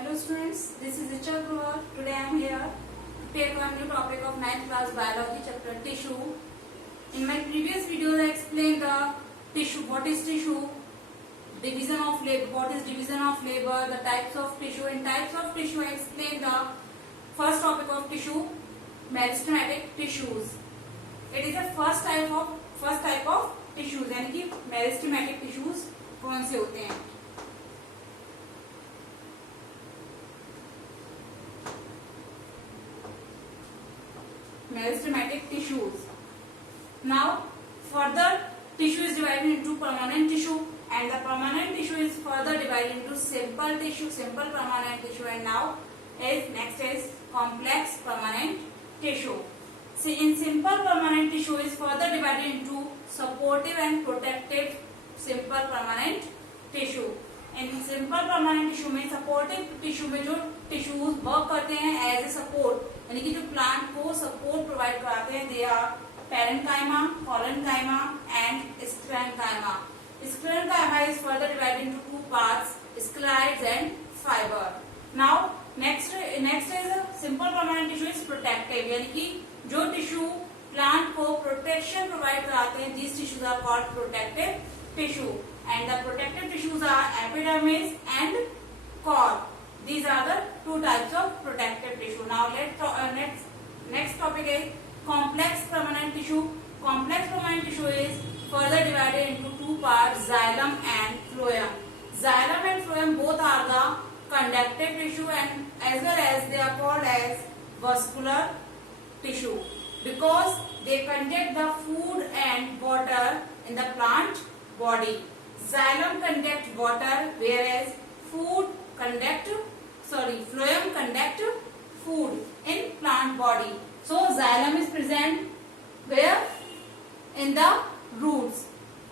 Hello students, this is Richa Grover. Today I am here to take a new topic of 9th class biology chapter tissue. In my previous videos I explained the tissue, what is tissue, division of labor, what is division of labor, the types of tissue. In types of tissue I explained the first topic of tissue, meristematic tissues. It is the first type of tissues, यानी कि meristematic tissues कौन से होते हैं. Meristematic tissues. Now, further tissue is divided into permanent tissue, and the permanent tissue is further divided into simple tissue, simple permanent tissue, and now next is complex permanent tissue. See, in simple permanent tissue is further divided into supportive and protective simple permanent tissue. In simple permanent tissue में supportive tissue में जो tissues work करते हैं as a support, यानी कि जो plant को support provide कराते हैं, they are parenchyma, collenchyma and sclerenchyma. Sclerenchyma is further divided into two parts, sclereids and fibre. Now next is simple permanent tissue is protective, यानी कि जो टिश्यू प्लांट को प्रोटेक्शन प्रोवाइड कराते हैं, these tissues are called protective tissue and the protective tissues are epidermis and cork. These are the two types of protective tissue. Now next topic is complex permanent tissue. Complex permanent tissue is further divided into two parts, xylem and phloem. Xylem and phloem both are the conductive tissue and as well as they are called as vascular tissue because they conduct the food and water in the plant body. Xylem conduct water whereas phloem conduct food in plant body. So xylem is present where? In the roots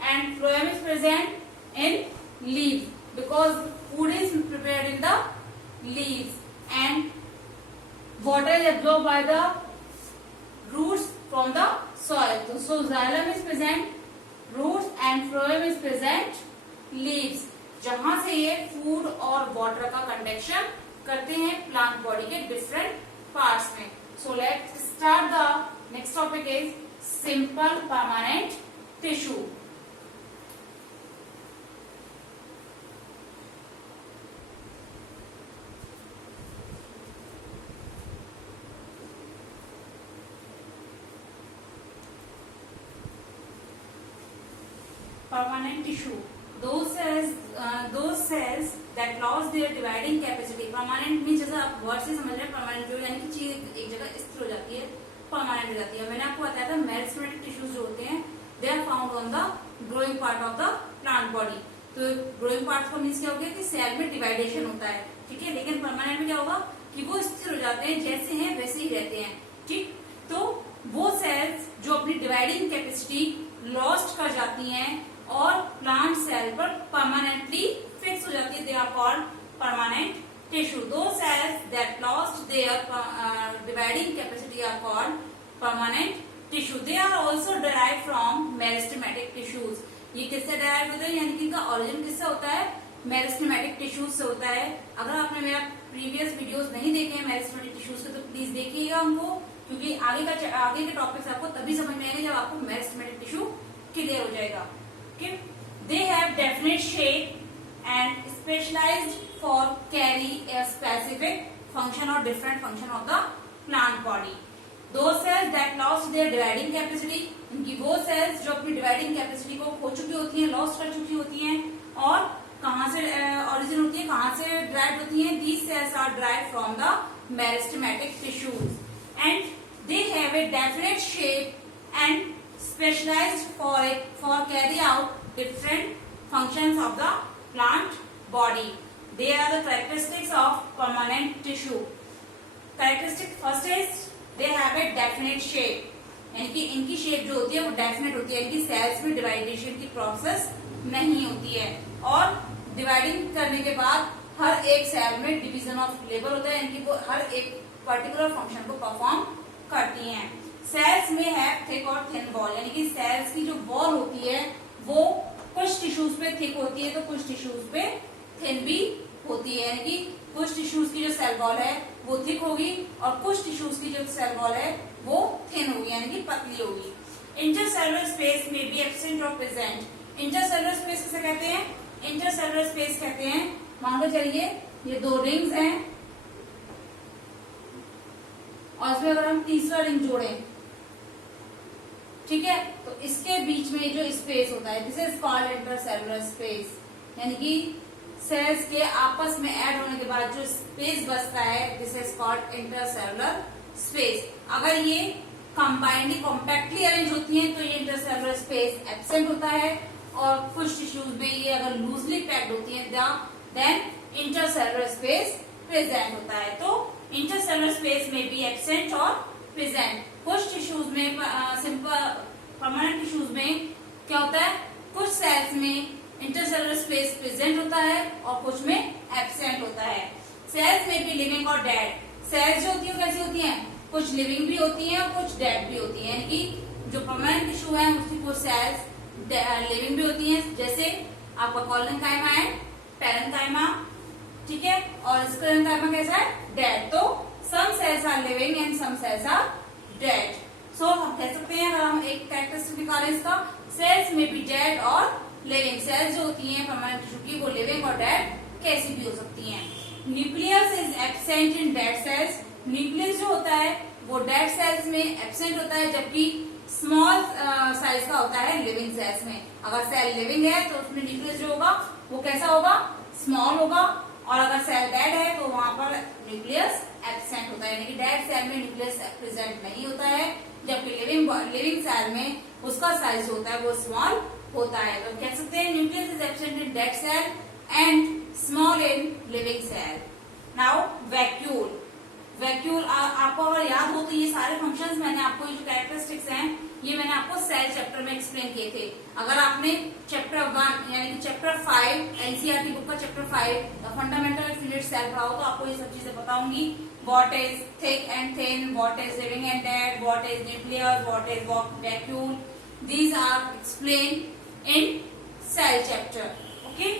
and phloem is present in leaves because food is prepared in the leaves and water is absorbed by the roots from the soil. So xylem is present roots and phloem is present leaves, जहां से ये food और water का conduction करते हैं plant body के different parts में. So let's start the next topic is simple permanent tissue. Permanent tissue. Those cells that lost their dividing capacity. Permanent means जैसा आप वर्ड से समझ रहे हैं, permanent जो यानी कि चीज एक जगह स्थिर हो जाती है, permanent हो जाती है. मैंने आपको बताया था meristematic tissues जो होते हैं they are found on the growing part of the plant body. तो growing part का मीन्स क्या हो गया कि सेल में डिवाइडेशन होता है, ठीक है. लेकिन permanent में क्या होगा कि वो स्थिर हो जाते हैं, जैसे हैं वैसे ही रहते हैं, ठीक. तो वो सेल्स जो अपनी डिवाइडिंग कैपेसिटी लॉस्ट कर जाती हैं और प्लांट सेल पर परमानेंटली फिक्स हो जाती है, they are called permanent tissue. Those cells that lost their dividing capacity are called permanent tissue. They are also derive from meristematic tissues. ये किससे डिराइव होते हैं, यानी कि इनका ओरिजिन किससे होता है, मेरिस्टेमेटिक टिश्यूज से होता है. अगर आपने मेरा प्रीवियस वीडियोस नहीं देखे हैं मेरिस्टेमेटिक टिश्यूज के तो प्लीज देखिएगा उनको, क्योंकि आगे के टॉपिक्स आपको तभी समझ में आएंगे जब आपको मेरिस्टेमेटिक टिश्यू क्लियर हो जाएगा. Okay. They have definite shape and specialized for carry a specific function or different function of the plant body. Those cells that lost their dividing capacity, इनकी वो cells जो अपनी dividing capacity को खो चुकी होती हैं, lost कर चुकी होती हैं और कहाँ से origin होती है, कहाँ से derived होती हैं, these cells are derived from the meristematic tissues and they have a definite shape and specialized for carry out different functions of the plant body. They are the characteristics of permanent tissue. Characteristic first is they have a definite shape. यानी कि इनकी shape जो होती है वो definite होती है, इनकी सेल्स में डिवाइडेशन की प्रोसेस नहीं होती है और डिवाइडिंग करने के बाद हर एक सेल में डिवीजन ऑफ लेबर होता है, इनकी वो हर एक पर्टिकुलर फंक्शन को परफॉर्म करती हैं. सेल्स में है थिक और थिन वॉल, यानी कि सेल्स की जो वॉल होती है वो कुछ टिश्यूज पे थिक होती है तो कुछ टिश्यूज पे थिन भी होती है, यानी कि कुछ टिश्यूज की जो सेल वॉल है वो थिक होगी और कुछ टिश्यूज की जो सेल वॉल है वो थिन होगी, यानी कि पतली होगी। इंटरसेलुलर स्पेस में बी एब्सेंट और प्रेजेंट। इंटरसेलुलर स्पेस किसे कहते हैं? इंटरसेलुलर स्पेस कहते हैं, मान लो चलिए ये दो रिंग्स हैं और इसमें अगर हम तीसरा रिंग जोड़ें, ठीक है, तो इसके बीच में जो स्पेस होता है this is called intercellular space, यानी कि सेल्स के आपस में ऐड होने के बाद जो स्पेस बचता है this is called intercellular space. अगर ये कंबाइंडली कॉम्पैक्टली अरेंज होती हैं तो ये इंटरसेलुलर स्पेस एब्सेंट होता है, और कुछ टिश्यूज में ये अगर लूजली पैक्ड होती है देन इंटरसेलुलर स्पेस प्रेजेंट होता है। तो इंटरसेलुलर स्पेस में भी एब्सेंट और प्रेजेंट। कुछ टिश्यूज में सिंपल परमानेंट टिश्यूज में क्या होता है, कुछ सेल्स में इंटरसेलुलर स्पेस प्रेजेंट होता है और कुछ में एब्सेंट होता है। सेल्स में भी लिविंग और डेड। सेल्स जो होती है कैसी होती हैं, कुछ लिविंग भी होती हैं और कुछ डेड भी होती हैं, यानी कि जो परमानेंट टिश्यू है उसकी कुछ सेल्स लिविंग भी होती हैं, जैसे आपका कॉलनकाइमा है, पैरेन्काइमा, ठीक है, और स्क्लेरेन्काइमा कैसा है, डेड। तो some cells are living and some cells are dead. So हम कह सकते हैं, अगर हम एक कैरेक्टरिस्टिक निकालें इसका, सेल्स में भी डेड और लिविंग। सेल्स जो होती हैं परमानेंट टिश्यू की वो लिविंग और डेड कैसी भी हो सकती हैं। Nucleus is absent in dead cells. Nucleus जो होता है वो डेड सेल्स में एब्सेंट होता है, जबकि स्मॉल साइज का होता है लिविंग सेल्स में। अगर सेल लिविंग है तो उसमें न्यूक्लियस जो होगा वो कैसा होगा, स्मॉल होगा, और अगर सेल डेड है तो वहां पर न्यूक्लियस एब्सेंट होता है, यानी कि डेड सेल में न्यूक्लियस प्रेजेंट नहीं होता है, जबकि लिविंग सेल में उसका साइज होता है वो स्मॉल होता है। तो कह सकते हैं nucleus is absent in dead cell and small in living cell. Now vacuole. Vacuole आपको अगर याद हो तो ये सारे फंक्शंस मैंने आपको, ये जो कैरेक्टरिस्टिक्स हैं ये मैंने आपको सेल चैप्टर में एक्सप्लेन किए थे। अगर आपने चैप्टर 1 यानी कि चैप्टर 5 एनसीईआरटी बुक का चैप्टर 5 फंडामेंटल फ्लूइड सेल पढ़ा हो तो आपको ये सब चीजें पता होंगी। What is thick and thin, what is living and dead, what is nucleus, what is vacuole, these are explain in cell chapter. Okay,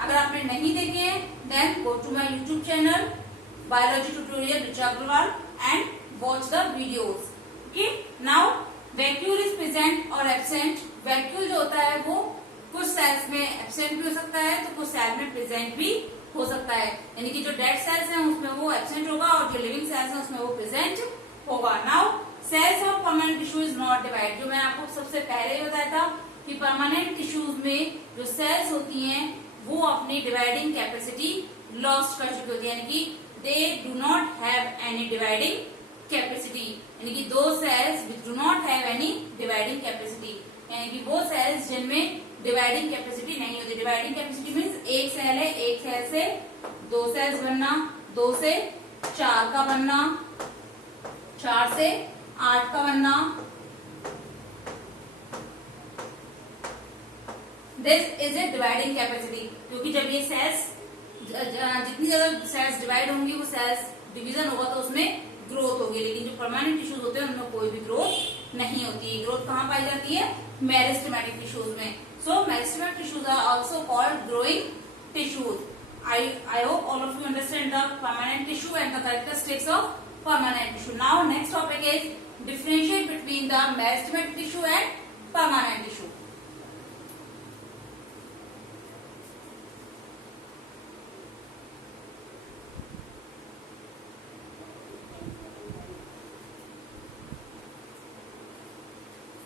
अगर आपने नहीं देखे हैं then go to my YouTube channel Biology Tutorial Richa Agarwal and watch the videos. Okay, now vacuole is present और absent. Vacuole जो होता है वो कुछ सेल्स में एब्सेंट भी हो सकता है तो कुछ सेल में प्रेजेंट भी हो सकता है, यानी कि जो डेड सेल्स हैं उसमें वो एब्सेंट होगा और जो लिविंग सेल्स हैं उसमें वो प्रेजेंट होगा। Now cells of permanent tissue is not divide. जो मैंने आपको सबसे पहले ही बताया था कि परमानेंट टिश्यूज में जो सेल्स होती हैं वो अपनी डिवाइडिंग कैपेसिटी लॉस्ट कर चुकी होती है, यानी कि they do not have any dividing capacity, यानी कि दो sales which do not have any dividing capacity, यानी कि वो सेल्स जिनमें डिवाइडिंग कैपेसिटी नहीं होती। डिवाइडिंग कैपेसिटी मीन्स एक सेल है, एक सेल से दो सेल्स बनना, 2 से 4 का बनना, 4 से 8 का बनना। This is a dividing capacity, क्योंकि जब ये सेल्स जितनी ज्यादा सेल्स डिवाइड होंगी वो सेल्स डिवीजन होगा तो उसमें ग्रोथ होगी, लेकिन जो परमानेंट टिश्यूज होते हैं उनमें कोई भी ग्रोथ नहीं होती। ग्रोथ कहाँ पाई जाती है, मेरिस्टेमेटिक टिश्यूज में। So meristematic tissues are also called growing tissues. I hope all of you understand the permanent tissue and the characteristics of permanent tissue. Now next topic is differentiate between the meristematic tissue and permanent tissue.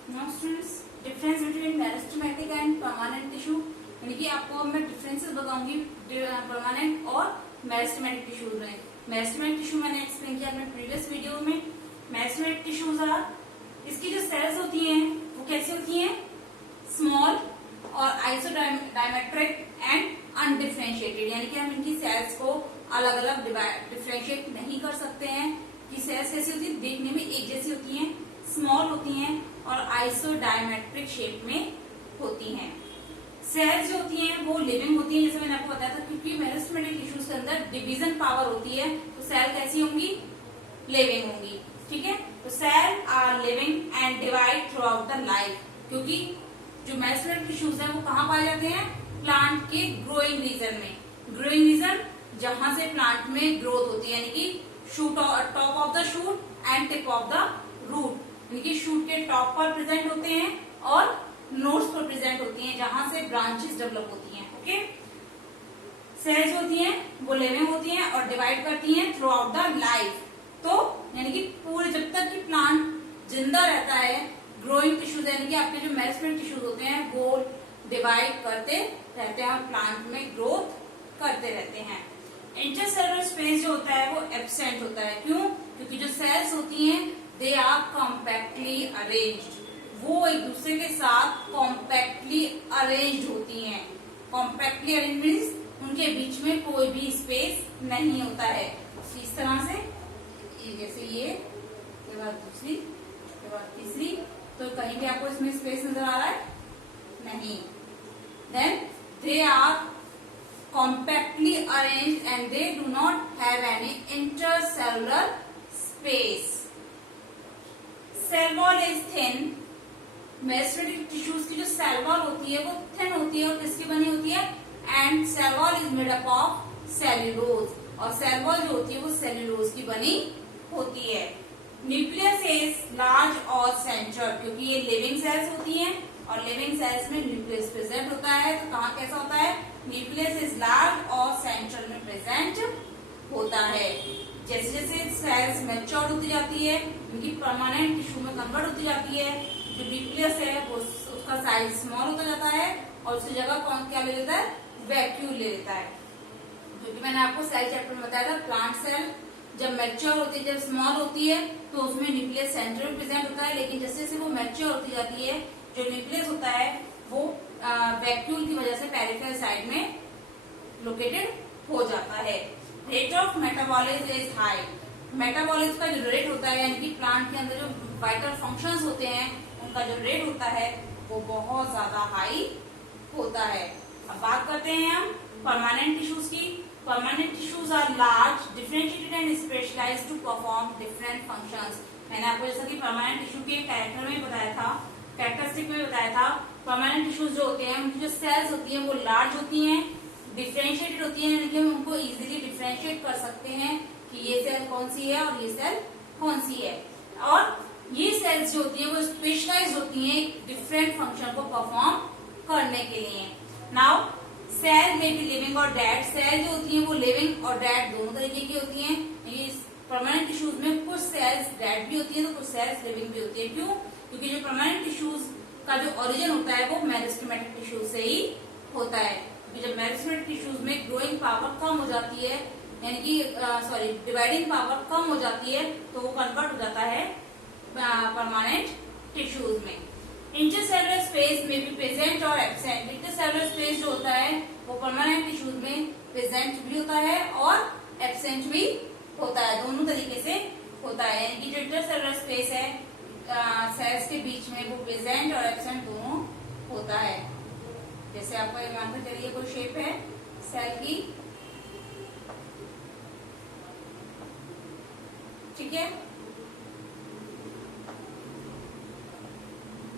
Now students, difference between meristematic and permanent tissue, यानी कि आपको मैं differences बताऊंगी permanent और meristematic tissues में। Meristematic tissue मैंने explain किया अपने प्रीवियस वीडियो में। मेरिस्टेमेटिक टिश्यूज आर, इसकी जो सेल्स होती हैं वो कैसी होती हैं, स्मॉल और आइसोडायमेट्रिक एंड अनडिफरेंशिएटेड, यानी कि हम इनकी सेल्स को अलग अलग डिफरेंशिएट नहीं कर सकते हैं कि सेल्स कैसी होती है, देखने में एक जैसी होती हैं, स्मॉल होती हैं और आइसोडायमेट्रिक शेप में होती हैं। सेल्स जो होती हैं वो लिविंग होती हैं, जैसे मैंने आपको बताया था, क्योंकि मेरिस्टेमेटिक टिश्यूज के अंदर डिवीजन पावर होती है तो सेल कैसी होंगी, लिविंग होंगी। ठीक है, तो cell are living and divide throughout the life, क्योंकि जो मेरिस्टेमेटिक टिश्यूज है वो कहाँ पाए जाते हैं, प्लांट के ग्रोइंग रीजन में। ग्रोइंग रीजन जहां से प्लांट में ग्रोथ होती है, यानी कि shoot, top of the shoot and tip of the root, यानी कि शूट के टॉप पर प्रेजेंट होते हैं और नोड्स पर प्रेजेंट होती हैं, जहां से ब्रांचेस डेवलप होती हैं। ओके, सेल्स होती हैं वो लिविंग होती हैं और डिवाइड करती हैं थ्रू आउट द लाइफ। तो यानी कि पूरे जब तक कि प्लांट जिंदा रहता है, ग्रोइंग टिश्यूज यानी कि आपके जो मेरिस्टेमेटिक टिश्यूज होते हैं वो डिवाइड करते रहते हैं और प्लांट में ग्रोथ करते रहते हैं। इंटरसेलुलर स्पेस जो होता है वो एब्सेंट होता है। क्यों? क्योंकि जो सेल्स होती हैं दे आर कॉम्पैक्टली अरेंज्ड, वो एक दूसरे के साथ कॉम्पैक्टली अरेंज्ड होती हैं। कॉम्पैक्टली अरेंज मीन्स उनके बीच में कोई भी स्पेस नहीं होता है। इस तरह से जैसे ये के बाद दूसरी के बाद तीसरी, तो कहीं भी आपको इसमें स्पेस नजर आ रहा है? नहीं। Then they are compactly arranged and they do not have any intercellular space. Cell wall is thin. Meristematic tissues की जो सेल वॉल होती है वो थिन होती है और किसकी बनी होती है? And cell wall is made up of cellulose, और सेल वॉल जो होती है वो सेल्यूलोज की बनी होती है। न्यूक्लियस इज लार्ज और सेंट्रल, क्योंकि ये लिविंग सेल्स होती हैं और लिविंग सेल्स में न्यूक्लियस प्रेजेंट होता है। तो कहाँ कैसा होता है? न्यूक्लियस इज लार्ज और सेंट्रल में प्रेजेंट होता है। जैसे जैसे सेल्स मैच्योर होती जाती है, उनकी परमानेंट टिश्यू में कन्वर्ट होती जाती है, जो न्यूक्लियस है वो उसका साइज स्मॉल होता जाता है और उसकी जगह कौन क्या ले लेता है? वैक्यूल ले लेता है। क्योंकि मैंने आपको सेल चैप्टर में बताया था, प्लांट सेल जब मैच्योर होती है, जब स्मॉल होती है तो उसमें न्यूक्लियस सेंटर में प्रेजेंट होता है, लेकिन जैसे जैसे वो मैच्योर होती जाती है जो न्यूक्लियस होता है वो वैक्यूल की वजह से पेरिफेरल साइड में लोकेटेड हो जाता है। Rate of metabolism is high. Metabolism का जो रेट होता है यानी कि प्लांट के अंदर जो वाइटल फंक्शंस होते हैं उनका जो रेट होता है वो बहुत ज्यादा हाई होता है। अब बात करते हैं हम परमानेंट टिश्यूज की। Permanent tissues are large, differentiated and specialised to perform different functions. मैंने आपको जैसा कि परमानेंट टिश्यू के कैरेक्टर में बताया था, कैरेक्टरिस्टिक में बताया था, परमानेंट टिश्यूज जो होते हैं उनकी जो सेल्स होती हैं वो लार्ज होती हैं, डिफरेंशिएटेड होती हैं, यानी कि हम उनको इजीली डिफरेंशिएट कर सकते हैं कि ये सेल कौन सी है और ये सेल कौन सी है। और ये सेल्स जो होती है वो स्पेशलाइज होती हैं डिफरेंट फंक्शन को परफॉर्म करने के लिए। नाउ सेल में भी लिविंग और डेड। सेल जो होती है वो लिविंग और डेड दोनों तरीके की होती हैं। परमानेंट टिश्यूज में कुछ सेल्स डेड भी होती है तो कुछ सेल्स लिविंग भी होती है। क्यों? क्योंकि जो परमानेंट टिश्यूज का जो ओरिजिन होता है वो मेरिस्टेमेटिक टिश्यूज से ही होता है। क्योंकि जब मेरिस्टेमेटिक टिश्यूज में ग्रोइंग पावर कम हो जाती है, यानी कि डिवाइडिंग पावर कम हो जाती है, तो वो कन्वर्ट हो जाता है परमानेंट टिश्यूज में। इंटरसेलुलर स्पेस में भी प्रेजेंट और एब्सेंट। इंटरसेलुलर स्पेस जो होता है वो परमानेंट टिश्यूज में प्रेजेंट भी होता है और एब्सेंट भी होता है, दोनों तरीके से होता है। यानी कि जो इंटरसेलुलर स्पेस है सेल्स के बीच में वो प्रेजेंट और एब्सेंट दोनों होता है। जैसे आपको मान के चलिए कोई शेप है सेल की, ठीक है,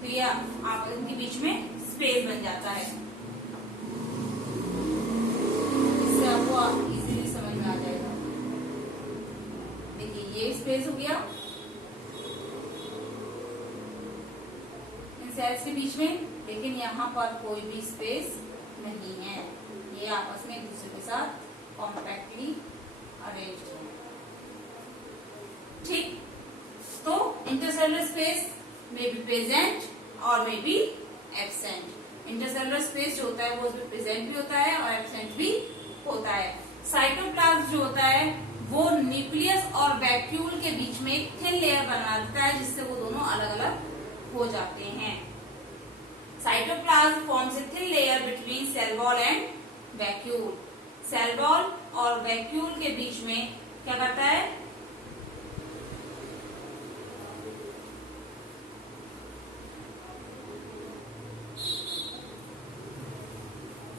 तो ये आप इनके बीच में स्पेस बन जाता है। इससे आपको इजीली समझ में आ जाएगा। देखिए ये स्पेस हो गया इन सेल्स के बीच में, लेकिन यहाँ पर कोई भी स्पेस नहीं है, ये आपस में एक दूसरे के साथ कॉम्पैक्टली अरेंज्ड है। ठीक, तो इंटरसेलुलर स्पेस में बी प्रेजेंट और में बी एब्सेंट। इंटरसेलुलर स्पेस जो होता है वो उसमें प्रेजेंट भी होता है और एब्सेंट भी होता है। साइटोप्लाज्म जो होता है वो न्यूक्लियस और वैक्यूल के बीच में एक थिन लेयर बना देता है, जिससे वो दोनों अलग अलग हो जाते हैं। Cytoplasm forms a thin layer between cell wall and vacuole. Cell wall और वैक्यूल के बीच में क्या करता है?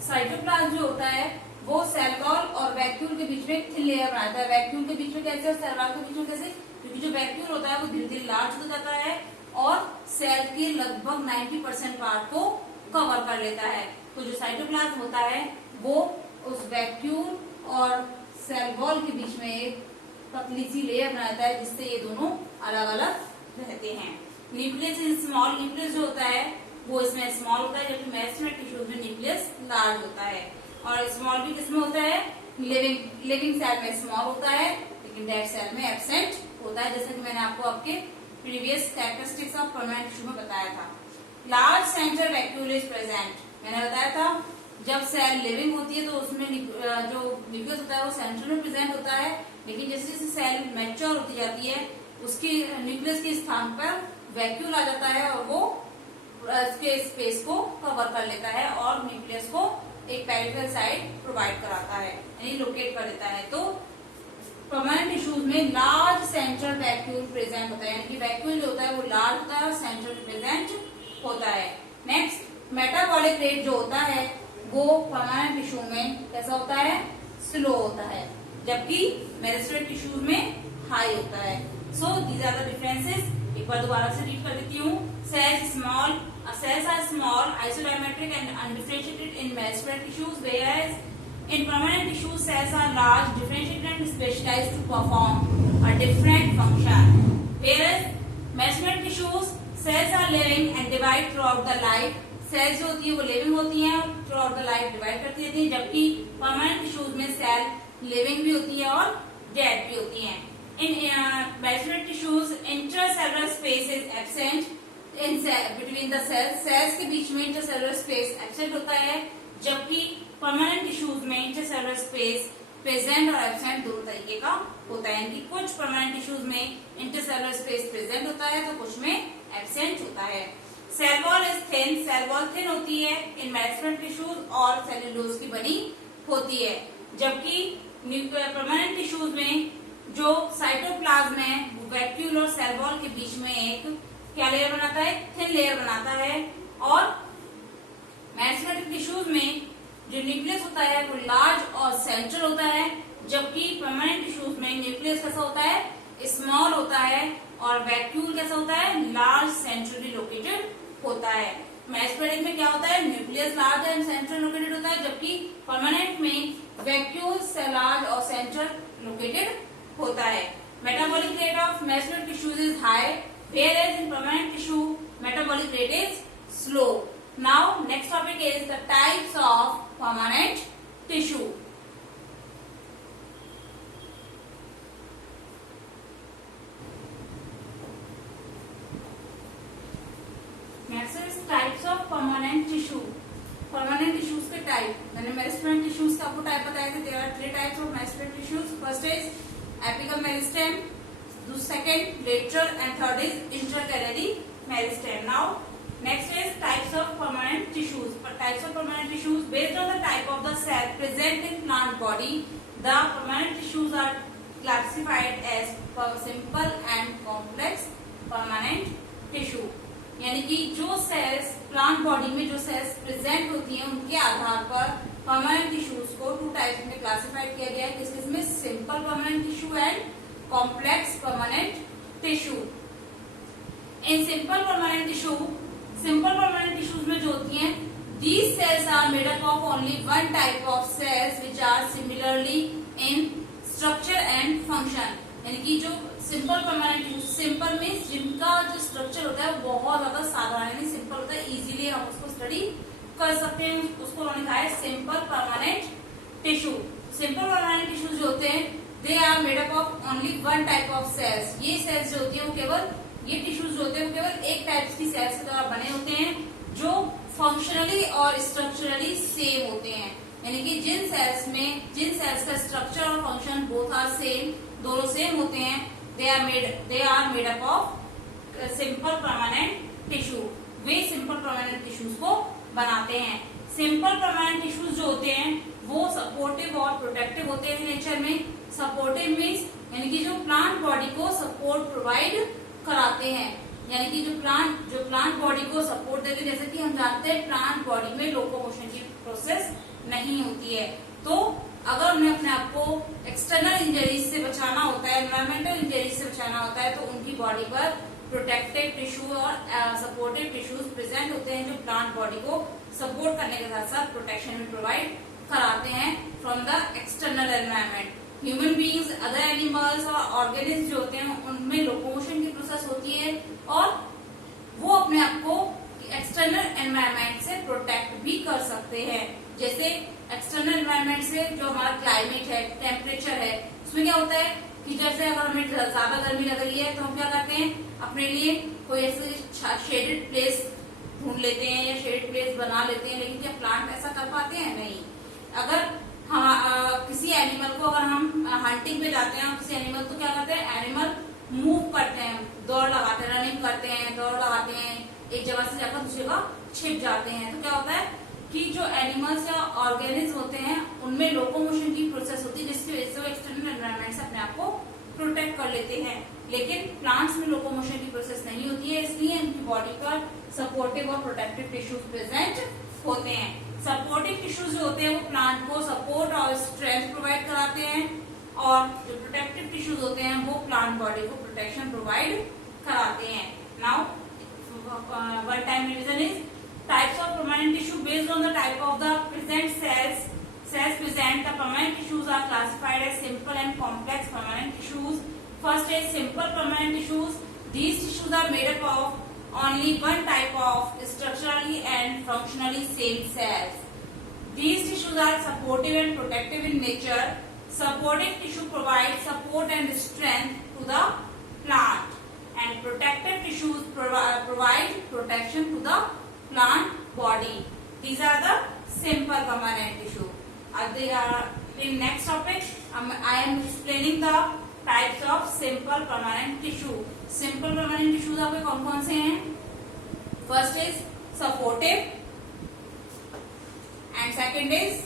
साइटोप्लाज्म जो होता है वो सेल वॉल और वैक्यूल के बीच में एक थिन लेयर बनाता है। वैक्यूल के बीच में कैसे और सेल वॉल के बीच में कैसे? क्योंकि जो वैक्यूल होता है वो धीरे धीरे लार्ज हो जाता है और सेल के लगभग 90% पार्ट को कवर कर लेता है। तो जो साइटोप्लाज्म होता है वो उस वैक्यूल और सेल वॉल के बीच में एक पतली सी लेयर बनाता है जिससे ये दोनों अलग अलग रहते हैं। न्यूक्लियस इन स्मॉल, न्यूक्लियस जो होता है वो इसमें स्मॉल होता है, जबकि मेरिस्टेमेटिक टिश्यूज में न्यूक्लियस लार्ज होता है। और स्मॉल भी किसमें होता है? लिविंग सेल में स्मॉल होता है, लेकिन डेड सेल में एब्सेंट होता है, जैसा कि मैंने आपको आपके previous characteristics of permanent tissue में बताया था। Large central vacuole is present, मैंने बताया था जब सेल लिविंग होती है तो उसमें जो न्यूक्लियस होता है वो सेंट्रल में प्रेजेंट होता है, लेकिन जैसे जैसे सेल मैच्योर होती जाती है उसकी न्यूक्लियस के स्थान पर वैक्यूल आ जाता है और वो इसके स्पेस को कवर कर लेता है और न्यूक्लियस को एक पेरिफेरल साइड प्रोवाइड कराता है, यानी लोकेट कर देता है। तो परमानेंट टिश्यूज में लार्ज सेंट्रल वैक्यूल प्रेजेंट होता है, यानी कि वैक्यूल जो होता है वो लार्ज होता है और सेंट्रल प्रेजेंट होता है। नेक्स्ट, मेटाबॉलिक रेट जो होता है वो परमानेंट टिश्यू में कैसा होता है? स्लो होता है, जबकि मेरिस्टेमेटिक टिश्यूज में हाई होता है। So these are the differences. एक बार दोबारा से रीड कर देती हूँ। Cells are small, isodiametric and undifferentiated in meristem tissues, whereas in permanent tissues cells are large, differentiated and specialized to perform a different function. Whereas meristem tissues cells are living and divide throughout the life. Cells जो होती है वो लिविंग होती हैं, throughout the life divide करती रहती है, जबकि परमानेंट टिश्यूज में सेल लिविंग भी होती है और डेड भी होती हैं। In meristematic tissues intercellular space is absent in between the cells, cells के बीच में इंटरसेलुलर स्पेस एब्सेंट होता है, जबकि परमानेंट टिश्यूज में इंटरसेलुलर स्पेस प्रेजेंट और एब्सेंट दोनों तरीके का होता है। यानी कुछ परमानेंट टिश्यूज में इंटरसेलुलर स्पेस प्रेजेंट होता है तो कुछ में एब्सेंट होता है। Cell wall is thin, cell wall thin होती है इन मेरिस्टेमेटिक टिश्यूज और सेल्यूलोज की बनी होती है, जबकि परमानेंट टिश्यूज में जो साइटोप्लाज्म है वो वैक्यूल और सेल वॉल के बीच में एक क्या लेयर बनाता है? थिन लेयर बनाता है। और मेरिस्टेमेटिक टिश्यूज में जो न्यूक्लियस होता है वो लार्ज और सेंट्रल होता है, जबकि परमानेंट टिश्यूज में न्यूक्लियस कैसा होता है? स्मॉल होता है और वैक्यूल कैसा होता है? लार्ज सेंट्रली लोकेटेड होता है। मेरिस्टेमेटिक में क्या होता है? Nucleus large and central located होता है, जबकि परमानेंट में वैक्यूल लार्ज और सेंट्रल लोकेटेड होता है। Metabolic rate of meristematic tissues is high, whereas in permanent tissue metabolic rate is slow. Now next topic is the types of permanent tissue. Next is types of permanent tissue. Permanent tissues के type, मैंने meristematic tissues का आपको type बताया था। There are 3 types of meristematic tissues. First is apical meristem, second lateral and third is intercalary meristem. Now next is types of permanent tissues. Types of permanent tissues based on the type of the cell present in plant body, the permanent tissues are classified as simple and complex permanent tissue. यानी कि जो sales plant body में जो cells present होती हैं उनके आधार पर permanent tissues को 2 टाइप्स में क्लासिफाइड किया गया है, जिसमें simple permanent tissue and complex permanent tissue. In simple permanent tissues में जो होती हैं, these cells are made up of only one type of cells which are similarly in structure and function. यानी कि जो simple permanent tissue, simple means जिनका जो structure होता है वो बहुत ज्यादा साधारण यानी सिंपल होता है, इजीली हम उसको स्टडी कर सकते हैं, उसको उन्होंने कहा है simple permanent tissue. Simple permanent tissue जो होते हैं they are made up of only one type of cells. ये cells जो होती है वो केवल, ये tissues जो होते हैं वो केवल एक टाइप की cells के द्वारा बने होते हैं जो फंक्शनली और स्ट्रक्चरली सेम होते हैं। यानी कि जिन सेल्स का स्ट्रक्चर और फंक्शन बोथ आर सेम, दोनों सेम होते हैं, they are made up of simple permanent tissue. Way simple permanent tissues को बनाते हैं। सिंपल परमानेंट टिश्यूज जो होते हैं वो सपोर्टिव और प्रोटेक्टिव होते हैं नेचर में। सपोर्टिव मीन्स यानी कि जो प्लांट बॉडी को सपोर्ट प्रोवाइड कराते हैं, यानी कि जो प्लांट बॉडी को सपोर्ट देते हैं। जैसे कि हम जानते हैं प्लांट बॉडी में लोकोमोशन की प्रोसेस नहीं होती है, तो अगर उन्हें अपने आप को एक्सटर्नल इंजरीज से बचाना होता है, एनवायरमेंटल इंजरीज से बचाना होता है, तो उनकी बॉडी पर प्रोटेक्टिव टिश्यू और सपोर्टिव टिश्यूज प्रेजेंट होते हैं जो प्लांट बॉडी को सपोर्ट करने के साथ साथ प्रोटेक्शन भी प्रोवाइड कराते हैं from the external environment. Human beings, other animals और ऑर्गेनिज्म जो होते हैं उनमें लोकोमोशन की प्रोसेस होती है और वो अपने आप को एक्सटर्नल एनवायरनमेंट से प्रोटेक्ट भी कर सकते हैं। जैसे एक्सटर्नल एनवायरनमेंट से जो हमारा क्लाइमेट है, टेम्परेचर है, उसमें क्या होता है कि जैसे अगर हमें ज्यादा गर्मी लग रही है तो हम क्या करते हैं, अपने लिए कोई ऐसे शेडेड प्लेस ढूंढ लेते हैं या शेडेड प्लेस बना लेते हैं। लेकिन क्या प्लांट ऐसा कर पाते हैं? नहीं। अगर किसी एनिमल को अगर हम हंटिंग पे जाते हैं, किसी एनिमल तो क्या करते हैं, एनिमल मूव करते हैं, दौड़ लगाते हैं, रनिंग करते हैं, दौड़ लगाते हैं, एक जगह से जाकर दूसरी जगह छिप जाते हैं। तो क्या होता है कि जो एनिमल्स या ऑर्गेनिज्म होते हैं उनमें लोकोमोशन की प्रोसेस होती है, जिसकी वजह से वो एक्सटर्नल एनवायरनमेंट से अपने आप को प्रोटेक्ट कर लेते हैं। लेकिन प्लांट्स में लोकोमोशन की प्रोसेस नहीं होती है, इसलिए इनकी बॉडी पर सपोर्टिव और प्रोटेक्टिव टिश्यूज प्रेजेंट होते हैं। सपोर्टिव टिश्यूज जो होते हैं वो प्लांट को सपोर्ट और स्ट्रेंथ प्रोवाइड कराते हैं और जो प्रोटेक्टिव टिश्यूज होते हैं वो प्लांट बॉडी को प्रोटेक्शन प्रोवाइड कराते हैं। Now one time revision is types of permanent tissue based on the type of the present cells present. The permanent tissues are classified as simple and complex permanent tissues. First is simple permanent tissues. These tissues are made up of only one type of structurally and functionally same cells. These tissues are supportive and protective in nature. Supportive tissue provides support and strength to the plant, and protective tissues provide protection to the plant body. These are the simple permanent tissue. In next topic, I am explaining the types of simple permanent tissue. Simple permanent tissues आपके कौन कौन से हैं? First is supportive, and second is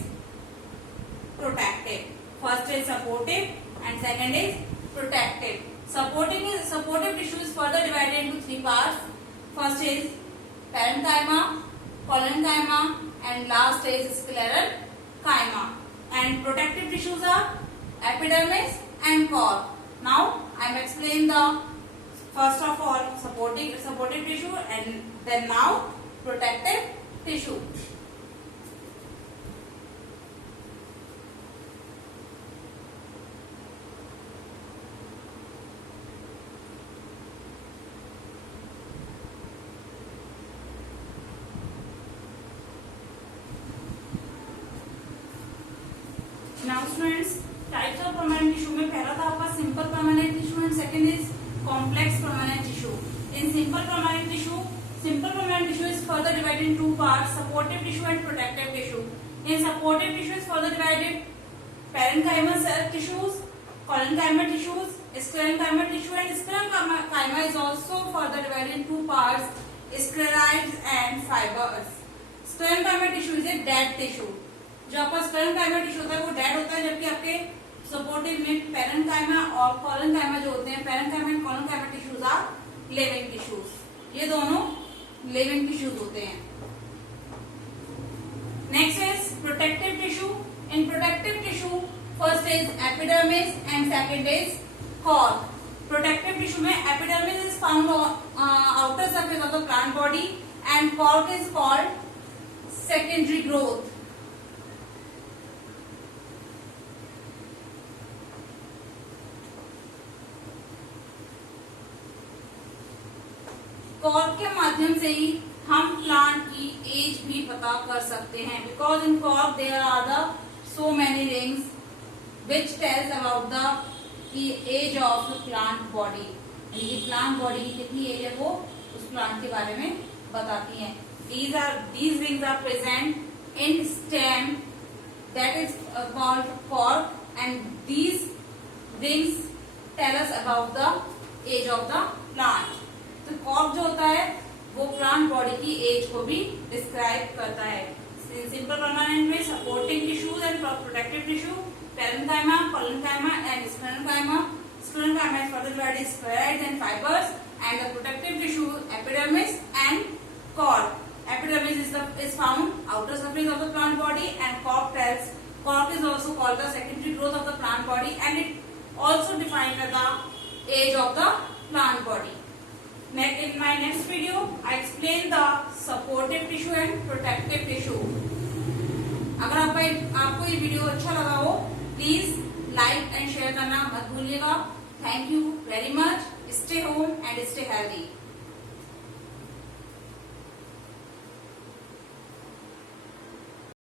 protective. First is supportive and second is protective. Supportive tissue is further divided into three parts. First is parenchyma, collenchyma, and last is sclerenchyma. And protective tissues are epidermis and core. Now I am explaining the first of all supportive tissue and then now protective tissue. Now students, types of permanent tissue में पहला था आपका simple permanent tissue and second is complex permanent tissue. In simple permanent tissue is further divided in two parts: supportive tissue and protective tissue. In supportive tissue is further divided parenchymal tissues, collenchymal tissues, sclerenchymal tissue, and sclerenchyma is also further divided in two parts: sclerites and fibers. Sclerenchymal tissue is a dead tissue. जो आपका sclerenchyma tissue होता है वो dead होता है, जबकि आपके supportive में पेरेंकाइमा और कॉलेंकाइमा जो होते हैं, parenchyma and collenchyma tissues are living tissues. ये दोनों लिविंग टिश्यूज होते हैं। Next is protective tissue. In protective tissue first is epidermis and second is cork. Protective tissue में epidermis is found outer surface of the plant body and cork is called secondary growth. Cork के माध्यम से ही हम plant की as भी पता कर सकते हैं, because in cork there are the so many rings which tells about the age of plant body. यानी प्लांट बॉडी की कितनी एज है वो उस प्लांट के बारे में बताती हैं। these rings are present in stem that is called cork, and these rings tell us about the age of the plant. तो कॉर्क जो होता है वो प्लांट बॉडी की एज को भी डिस्क्राइब करता है। सिंपल परमानेंट में supporting tissues and protective tissue parenchyma, collenchyma and sclerenchyma. Sclerenchyma is further divided into sclerites and fibers, and the protective tissue epidermis and cork. Epidermis is found outer surface of the plant body, and cork is also called the secondary growth of the plant body, and it also defined the age of the plant body. In my next video, I explain the supportive tissue and protective tissue. अगर आपको ये video अच्छा लगा हो, please like and share करना मत भूलिएगा। Thank you very much. Stay home and stay healthy.